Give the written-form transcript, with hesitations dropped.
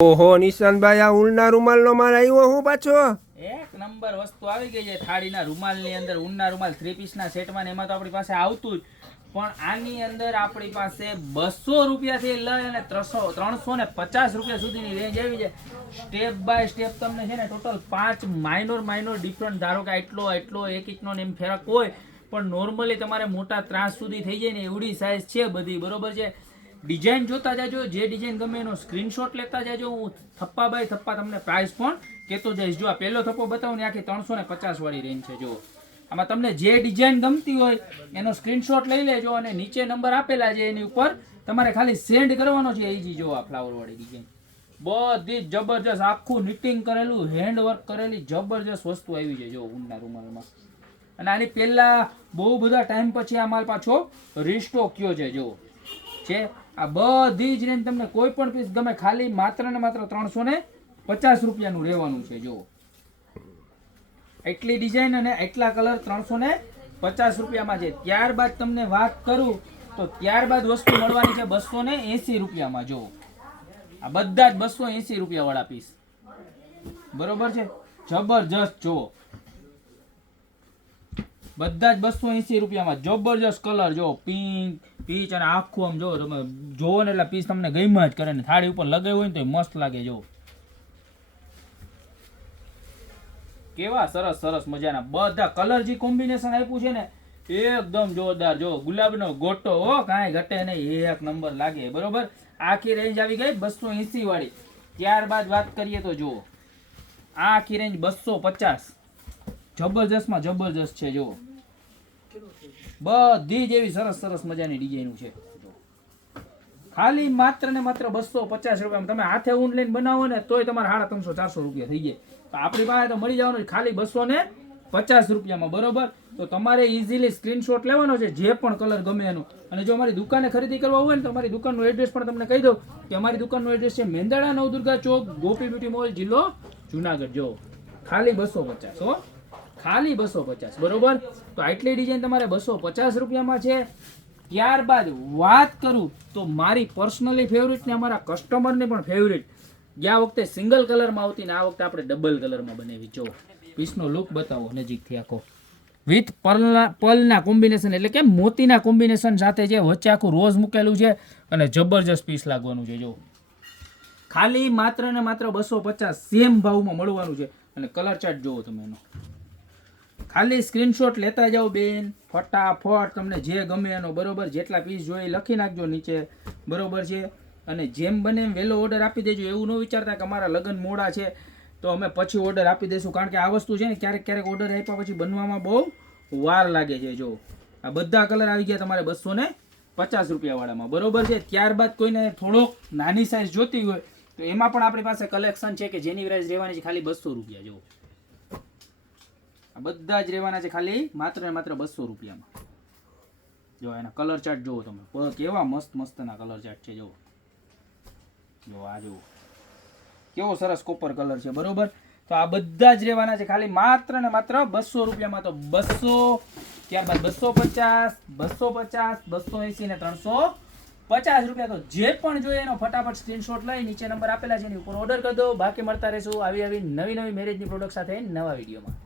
ઓહો નિશાંતભાઈ, આ ઊનના રૂમાલનો માલ આવ્યો હું પાછો? એક નંબર વસ્તુ આવી ગઈ છે થાળીના રૂમાલની અંદર. ઊનના રૂમાલ 3 પીસના સેટમાં ને એમાં તો આપણી પાસે આવતું જ, પણ આની અંદર આપણી પાસે 200 રૂપિયાથી લઈ અને 350 રૂપિયા સુધીની રેન્જ આવી છે. સ્ટેપ બાય સ્ટેપ તમને છે ને ટોટલ 5 માઇનોર ડિફરન્ટ, ધારો કે એટલો 1 ઇંચનો ને એમ ફેરક હોય, પણ નોર્મલી તમારે મોટા ત્રાસ સુધી થઈ જાય ને એવડી સાઇઝ છે બધી, બરોબર છે. ડિઝાઇન જોતા જાજો, જે ડિઝાઇન ગમે એનો સ્ક્રીનશોટ લેતા જાજો. હું થપ્પા બાય થપ્પા તમને પ્રાઇસ પણ કહેતો જઈશ. જો આ પહેલો થપ્પો બતાવું ને, આખી 350 વાળી રેન્જ છે. જો આમાં તમને જે ડિઝાઇન ગમતી હોય એનો સ્ક્રીનશોટ લઈ લેજો અને નીચે નંબર આપેલા છે એની ઉપર તમારે ખાલી સેન્ડ કરવાનો છે. એ જો આ ફ્લાવર વાળી ડિઝાઇન બધી જબરજસ્ત, આખું નિટિંગ કરેલું, હેન્ડ વર્ક કરેલી જબરજસ્ત વસ્તુ આવી છે જો ઊનના રૂમાલમાં. અને આની પહેલા બહુ બધા ટાઈમ પછી આ માલ પાછો રીસ્ટોક થયો છે. જો છે આ બધી જ રેન્જ, તમને કોઈ પણ પીસ ગમે ખાલી માત્ર ને માત્ર 350 રૂપિયાનું રહેવાનું છે. જો એટલી ડિઝાઇન અને એટલા કલર 350 રૂપિયામાં છે. ત્યારબાદ તમને વાત કરું તો ત્યારબાદ વસ્તુ મળવાની છે 280 રૂપિયામાં. જો આ બધા જ 280 રૂપિયા વાળા પીસ, બરોબર છે, જબરજસ્ત. જો બધા જ 280 રૂપિયામાં જબરજસ્ત કલર. જો પિંક, પીચ અને આખું આમ જો તમે જોવો ને એટલે પીસ તમને ગમ્યા જ કરે ને થાળી ઉપર લગાવ્યું હોય ને તો મસ્ત લાગે. જો કેવા સરસ સરસ મજાના બધા કલર જે કોમ્બિનેશન આપ્યું છે ને એકદમ જોરદાર. જો ગુલાબનો ગોટો, હો કાંઈ ઘટે નહીં, એક નંબર લાગે, બરોબર. આખી રેન્જ આવી ગઈ 280 વાળી. ત્યારબાદ વાત કરીએ તો જો આખી રેન્જ 250, જબરજસ્તમાં જબરજસ્ત છે. જો બધી જ એવી સરસ સરસ મજાની ડિઝાઇન છે. ખાલી માત્ર ને માત્ર 250 રૂપિયામાં તમે હાથે ઊન લઈને બનાવો ને તોય તમારે 350-400 રૂપિયા થઈ જાય. તો આપણી પાસે તો મળી જવાનું ખાલી 250 રૂપિયામાં, બરોબર. તો તમારે ઇઝીલી સ્ક્રીનશોટ લેવાનો છે જે પણ કલર ગમે એનો. અને જો અમારી દુકાને ખરીદી કરવા હોય ને તો અમારી દુકાનનું એડ્રેસ પણ તમને કહી દઉં કે અમારી દુકાનનું એડ્રેસ છે મેંદરડા નવદુર્ગા ચોક, ગોપી બ્યુટી મોલ, જિલ્લો જુનાગઢ. જો ખાલી 250, હો ખાલી 250, બરોબર. તો આટલી ડિઝાઇન તમારે 250 રૂપિયામાં છે. ત્યારબાદ વાત કરું તો મારી પર્સનલી ફેવરિટ ને અમારા કસ્ટમરની પણ ફેવરિટ, ગયા વખતે સિંગલ કલરમાં આવતી ને આ વખતે આપણે ડબલ કલરમાં બનાવી. જો પીસનો લુક બતાવો નજીકથી આખો, વિથ પર્લના કોમ્બિનેશન, એટલે કે મોતીના કોમ્બિનેશન સાથે છે. વચ્ચે આખું રોઝ મૂકેલું છે અને જબરજસ્ત પીસ લાગવાનું છે. જો ખાલી માત્ર ને માત્ર 250 સેમ ભાવમાં મળવાનું છે. અને કલર ચાર્ટ જોવો તમે એનો, ખાલી સ્ક્રીનશોટ લેતા જાઓ બેન, ફટાફટ તમને જે ગમે એનો, બરોબર. જેટલા પીસ જોઈએ લખી નાખજો નીચે, બરોબર છે. અને જેમ બને એમ વહેલો ઓર્ડર આપી દેજો. એવું ન વિચારતા કે અમારા લગ્ન મોડા છે તો અમે પછી ઓર્ડર આપી દઈશું, કારણ કે આ વસ્તુ છે ને ક્યારેક ઓર્ડર આપ્યા પછી બનવામાં બહુ વાર લાગે છે. જો આ બધા કલર આવી ગયા તમારે 250 રૂપિયા વાળામાં, બરોબર છે. ત્યારબાદ કોઈને થોડોક નાની સાઇઝ જોતી હોય તો એમાં પણ આપણી પાસે કલેક્શન છે કે જેની પ્રાઇસ રહેવાની છે ખાલી 200 રૂપિયા. જો બધા જ રહેવાના છે ખાલી માત્ર ને માત્ર 200 રૂપિયામાં. જો એના કલર ચાર્ટ જુઓ તમે, કેવા મસ્ત મસ્તના કલર ચાર્ટ છે. જો આ જુઓ કેવો સરસ કોપર કલર છે, બરોબર. તો આ બધા જ રહેવાના છે ખાલી માત્ર ને માત્ર 200 રૂપિયામાં. તો 200, ત્યારબાદ 250, 250, 280 ને 350 રૂપિયા. તો જે પણ જોઈએ એનો ફટાફટ સ્ક્રીનશોટ લઈ નીચે નંબર આપેલા છે એની ઉપર ઓર્ડર કરી દો. બાકી મળતા રહેશું આવી નવી મેરેજની પ્રોડક્ટ સાથે નવા વિડીયોમાં.